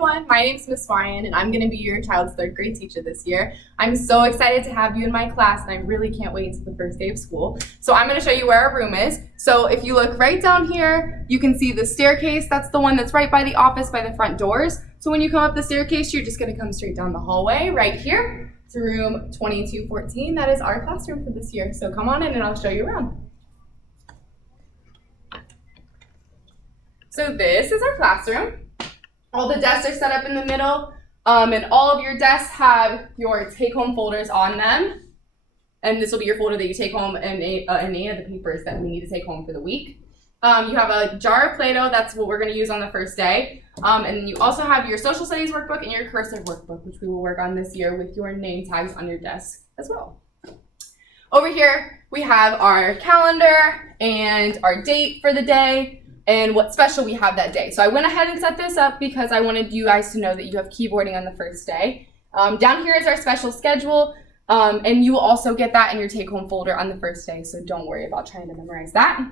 everyone, my name is Miss Wion and I'm going to be your child's third grade teacher this year. I'm so excited to have you in my class and I really can't wait until the first day of school. So I'm going to show you where our room is. So if you look right down here, you can see the staircase. That's the one that's right by the office by the front doors. So when you come up the staircase, you're just going to come straight down the hallway right here to room 2214. That is our classroom for this year. So come on in and I'll show you around. So this is our classroom. All the desks are set up in the middle, and all of your desks have your take-home folders on them. And this will be your folder that you take home and any of the papers that we need to take home for the week. You have a jar of Play-Doh, that's what we're going to use on the first day. And then you also have your social studies workbook and your cursive workbook, which we will work on this year with your name tags on your desk as well. Over here, we have our calendar and our date for the day, and what special we have that day. So I went ahead and set this up because I wanted you guys to know that you have keyboarding on the first day. Down here is our special schedule, and you will also get that in your take-home folder on the first day, so don't worry about trying to memorize that.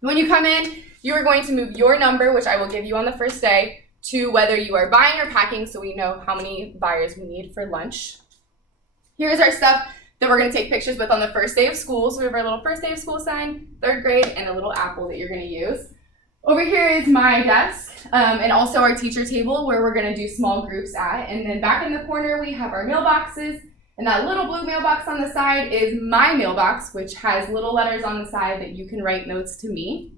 When you come in, you are going to move your number, which I will give you on the first day, to whether you are buying or packing, so we know how many buyers we need for lunch. Here's our stuff that we're going to take pictures with on the first day of school. So we have our little first day of school sign, third grade, and a little apple that you're going to use. Over here is my desk, and also our teacher table where we're going to do small groups at. And then back in the corner, we have our mailboxes. And that little blue mailbox on the side is my mailbox, which has little letters on the side that you can write notes to me.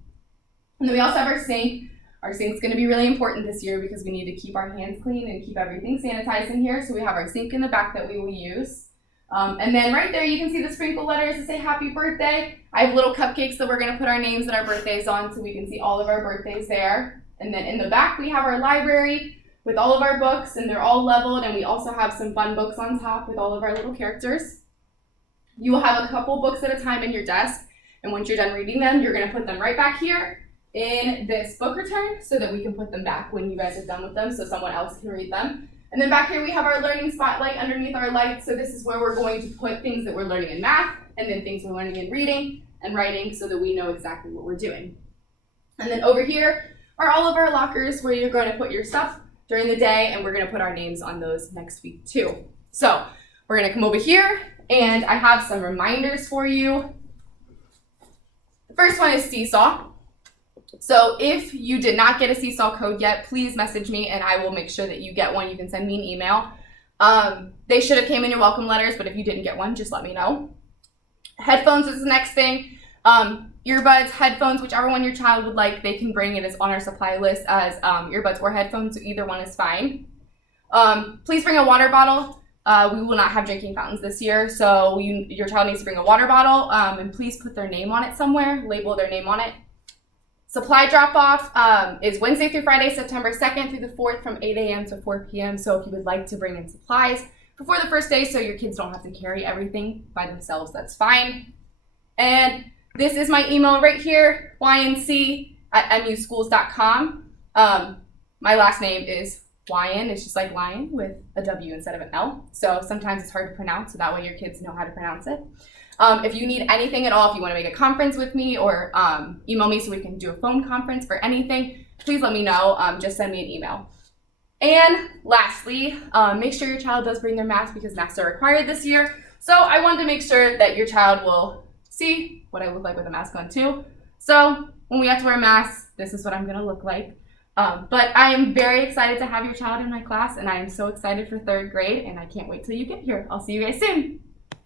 And then we also have our sink. Our sink's going to be really important this year because we need to keep our hands clean and keep everything sanitized in here. So we have our sink in the back that we will use. And then right there you can see the sprinkle letters that say happy birthday. I have little cupcakes that we're going to put our names and our birthdays on so we can see all of our birthdays there. And then in the back we have our library with all of our books, and they're all leveled, and we also have some fun books on top with all of our little characters. You will have a couple books at a time in your desk, and once you're done reading them, you're going to put them right back here in this book return so that we can put them back when you guys are done with them so someone else can read them. And then back here we have our learning spotlight underneath our lights. So this is where we're going to put things that we're learning in math and then things we're learning in reading and writing so that we know exactly what we're doing. And then over here are all of our lockers where you're going to put your stuff during the day, and we're going to put our names on those next week too. So we're going to come over here and I have some reminders for you. The first one is Seesaw. So if you did not get a Seesaw code yet, please message me and I will make sure that you get one. You can send me an email. They should have came in your welcome letters, but if you didn't get one, just let me know. Headphones is the next thing. Earbuds, headphones, whichever one your child would like, they can bring. It is on our supply list as earbuds or headphones, so either one is fine. Please bring a water bottle. We will not have drinking fountains this year, so your child needs to bring a water bottle, and please put their name on it somewhere, label their name on it. Supply drop-off is Wednesday through Friday, September 2nd through the 4th from 8 a.m. to 4 p.m. So if you would like to bring in supplies before the first day so your kids don't have to carry everything by themselves, that's fine. And this is my email right here, ync@muschools.com. My last name is Wion. It's just like lion with a W instead of an L. So sometimes it's hard to pronounce, so that way your kids know how to pronounce it. If you need anything at all, if you want to make a conference with me or email me so we can do a phone conference for anything, please let me know. Just send me an email. And lastly, make sure your child does bring their mask because masks are required this year. So I wanted to make sure that your child will see what I look like with a mask on too. So when we have to wear masks, this is what I'm going to look like. But I am very excited to have your child in my class, and I am so excited for third grade, and I can't wait till you get here. I'll see you guys soon.